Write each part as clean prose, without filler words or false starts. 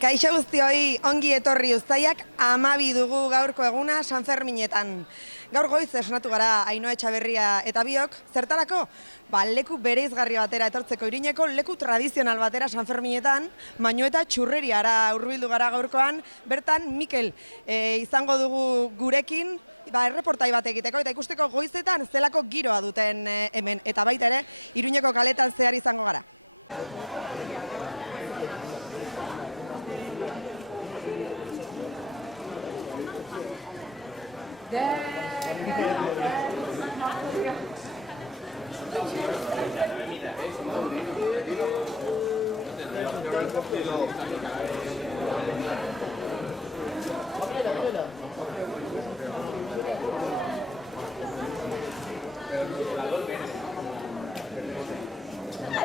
Kaixo guztioi, ongi etorri uztaiak 12 dugu gaurko eguna Sanferminetan. Gaur goiz esnatu gara Ainhoa Etxaberria eta biok, zertarako? Leku bereizgarri batera etortzeko Iruñeko leku tradizional batera Sanferminetan, Mañueta txurreriara hurbildu gara gaurkoan, bertan Mikel izango dugu gurekin, erreportai bat egiteko eta ikusteko goizetan zelako giroa duten hemen, eta baita ere Iruñeko kaletan zehar izango gara.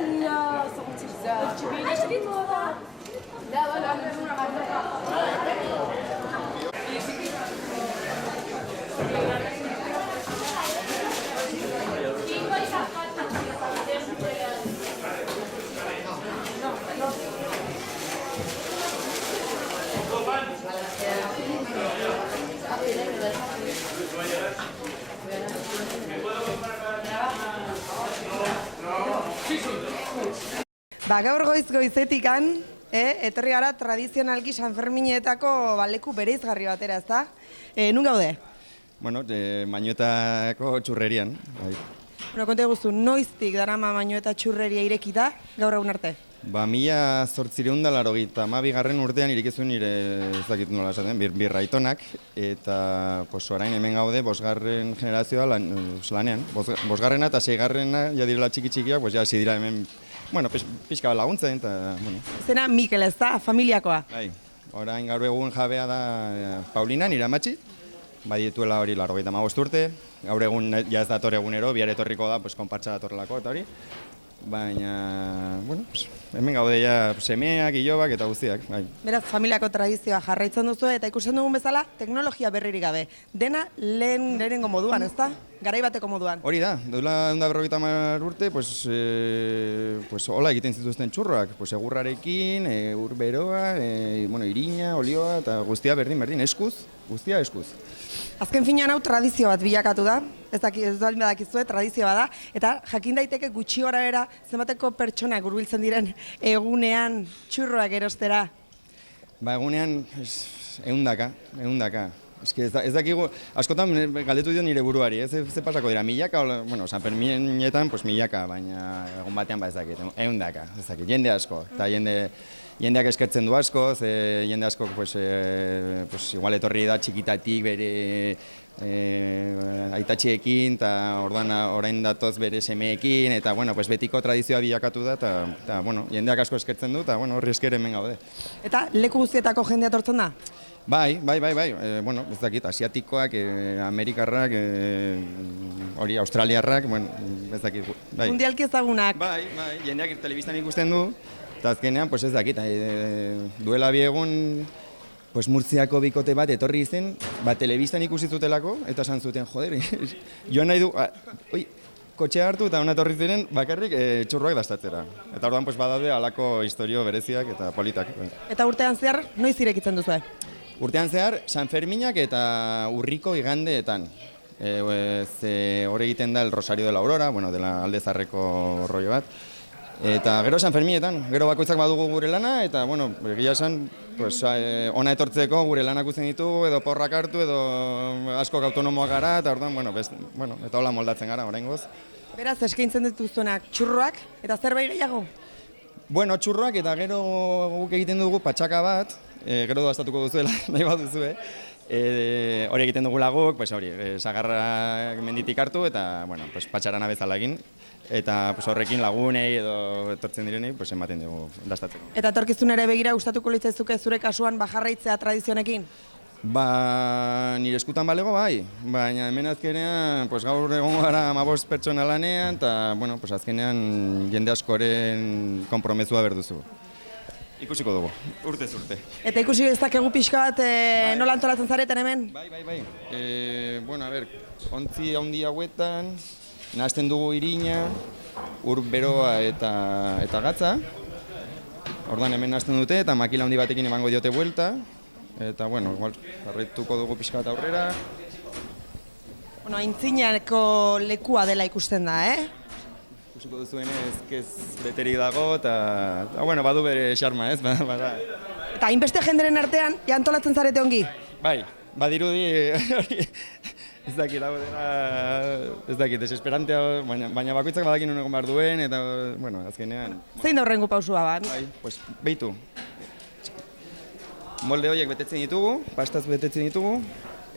لا صوتي بزاف تبيني شريت والله لا ولا Gaur goizetikan, etorri gara tradizionalki Sanferminetako leku bereizgarri batera, ezta? Nun gaude? Bueno, Mañuetako txurrerian. Konta guztu, noiztik darama Mañueta txurreria irekita, gaur egun arte? 1882 urtean irekezuen nire ez dakit nola esaten, birraitonak, eta orain hemen gaude, 5. generazioa lanean. 5. eta 6. ja direla txiki-txikiak, ja hasi dira hemen, pixka bat laguntzen, eta, Zena Mikel, ez da, familiakoa? Bai, orain gaur egun jabea da Paulina, nire amatxi, badituela hori 85 urte, gaur egun ja ez dator egunero, bihar etorriko da, konpartsa datorrelako eta hori. Baina, hemen gaude ja semeak, ilobak eta guztiak. Beraz, familiako tradizioa jarraitzen duzu eta ikusten dugun bezala, teknologia berririk gabe. Dena lehenengo moduan, ez da? Garai bateko moduan. Hori da, duela 150 urte, hola egiten zituzten txurroak. Egurrarekin, ur beroa, irina, olioa eta guztia berdin, eskuz, guztia eskuz. Azken finean hau tradizio bat bilakatu da, ez dualin badakizue, tradizio bada, eta jakin daiteke gutxi gorabehera zenbateko pertsonak hurbiltzen diren egunean txurroak erostera? Egunean, ehundaka. Ez dakigu, askotan galdetu dio nire buruari, ze pasako dira, milaka, Sanferminetan, milaka, baina egun batean ez dakit, ehundaka, ez dakit, jende asko, eta jendeak eskertzen du asko, jende asko igual etorri da txikitatik bere aitatxiekin, eta orain datoz bere semeekin, eta betiko tradizioa bilakatu da, eta jendeak asko eskertzen du, eta horri esker hemen gaude. Eta leku guztietako jendea etortzen da? Bai, ez dakit, asiatikoak, amerikarrak, hori australiarrak, ez dakit. Mundialki ezagunak. Bai, jendeak telebistan ikusten du, eta azkenean, ez dakit, duela bi egun, Murtziako bikote bat etorri izen, telebistan ikusi zutelako, eta esan zuten, joder, joan nahi du, kotxea hartu eta hona etorri ziren bakarrik txurroak dastatzera. Eta orduan badaude halako historio bereziak eta politak. Eta urtean zehar, noiz irekitzen duzu? Urtean zehar, Sanferminak eta urriko igandeetan. Hor egiten da el Rosario de la Aurora, dela Alde Zaharreko rollo bat. Eta gero Sanferminetan, gero bakoitzak badugu gure lana, eta, egia esan, ona etortzeko gure lanak utzen ditu, edo porrak hartu, edo askok autonomoak gara, eta orduan, eta hola moldatzen gara, oraingoz. Beraz, eskaintzen dituzuenak txurroak, eta zerbait gehiago? Txurroak, eta gero guk egiten dugu patxaka bat, gero daztatuko duzuela, nahi bat duzue, hori egiten dugu laguk, sagarrak menditik hartu, eta, patxarana bezala egin. Eta horrekin lagunei edo etortzen direnei ematen dugu dastatzeko. Eta etorkizunera begira gustatuko litzaizuke zure kasuan jarraitzea tradizionekin? Nire eskutan balego bai, baina hemen azkenean gaur egon gara 15 pertsona lanean, eta azkenean jende askoren konpromezua berduzu. Ikusiko dugu, urtez urte. Eta ikusi dezakegu pixka bat nola antolatzen zareten hemen? Bai. Ontzi handi hauetan, nahazten dugu irina, ur beroa eta gatza. Orduan hemen hasten dute eta makila handi batekin emango diote buelta. Eta, bueno, igual, jarraituko dugu pixka bat aurrera. Bueno, aintzinako lekua dela ikusten da, Ikusiko duzuenez, ez beterik dago, eta bueno, badu bere xarma, ez? Bada. Eta hainbeste jenderen artean, ja antolatzen zarete ongi? Bai, badirudi hori ez dakit dago dela, ez dakit, desesperantea, baina bakoitzak badakin egon behar duen, eta, bueno, azkenean... Zein da horrengo pausua ba? Bai, pues, behitu. Molde horiek betetzen ditugu, pastaz betetzen ditugu,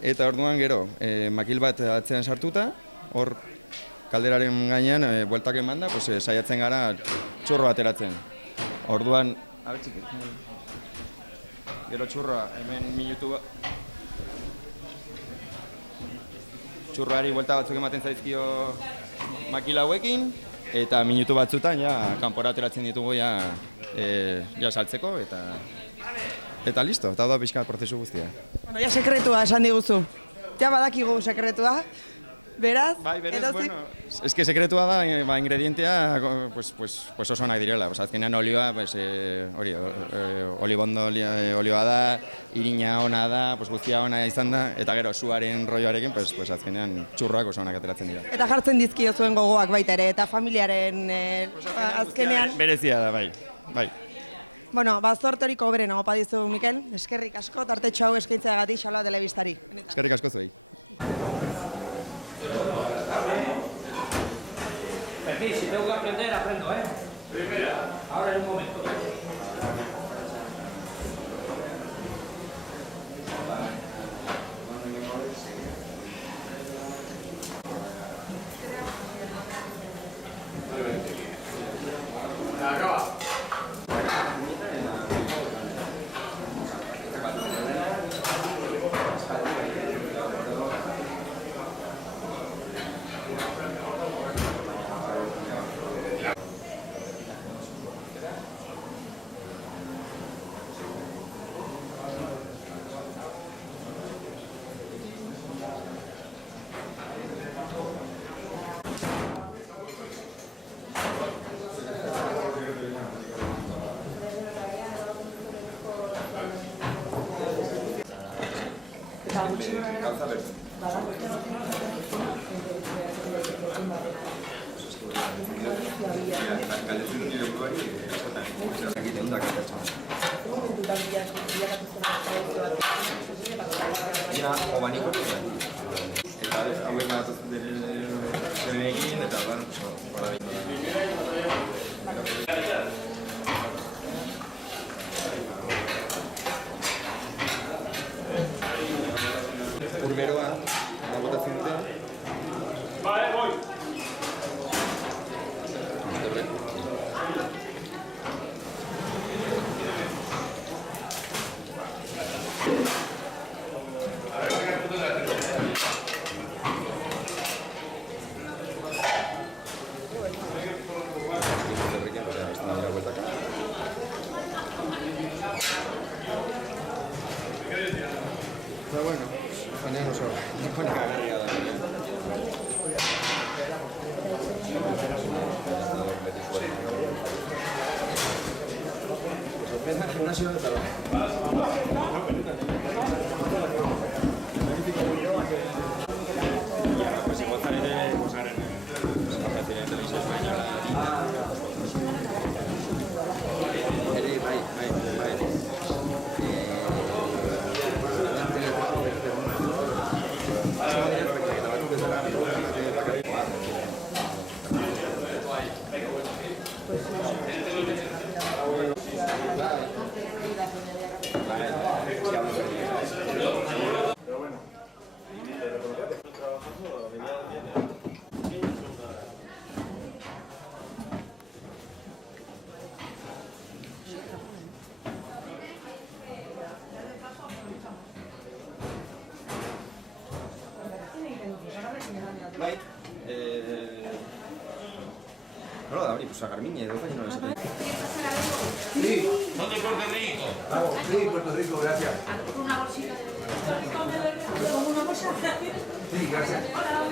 eta orduan gero, makil bat atzean sartuta, hor kalderaren gainean, bueltak eman da, pues, saiatzen gara txurro ateratzen. Orduan, gero txurroa, hemen minutu txurroari buelta batzuk ematen zaizkio makila hauekin, eta minutu batzutan ja kanpora ateratzen ditugu ja saltzeko, eta listo, eta da pixka prozesu guztia. Bueno, ja sekretua esan diguzu. Ja badakigu sekretua. Beraz, bai, berez, bueno, eske sekretua da, ingredientea, pues oso onak direla. Azkenean olioa, hori, olibondo olioa da, irina ona da, guztia ona izan da, eta gero suaren rolloarekin, azkenean txurroak oso onak ateratzen dira. Eta jartzen dizkio zuen gogoak baita ere, eta familiaren azkenean... Berezia da, bai. Bueno, zortoriko obrena opa dizu, Mikel. Eskerrik asko, tartetxo hau eskaintzeagatik Xaloa telebistari. Eskerrik asko zuei. Si tengo que aprender, aprendo, Ahora en un momento. Sí, Puerto Rico, gracias. Una bolsita de... ¿Como una bolsa? Sí, gracias. Hola,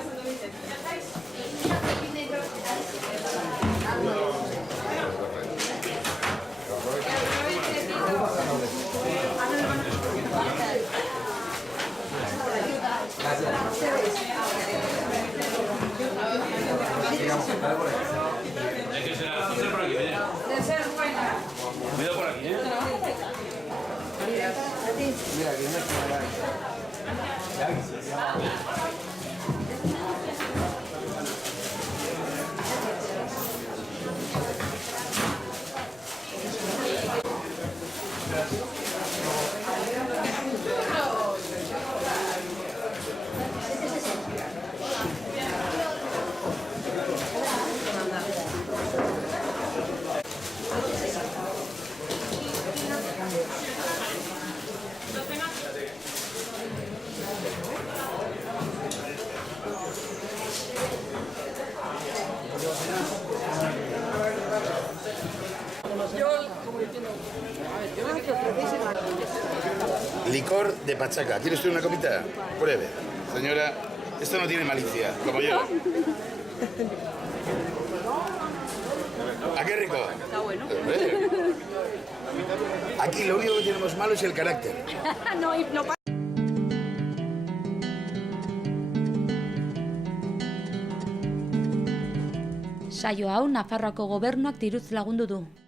Licor de Pachaca. ¿Quiere usted una copita? Pruebe. Señora, esto no tiene malicia, como yo. ¿A qué rico? Está bueno. Aquí lo único que tenemos malo es el carácter. No pasa. Saio hau Nafarroako gobernuak diruz lagundu du.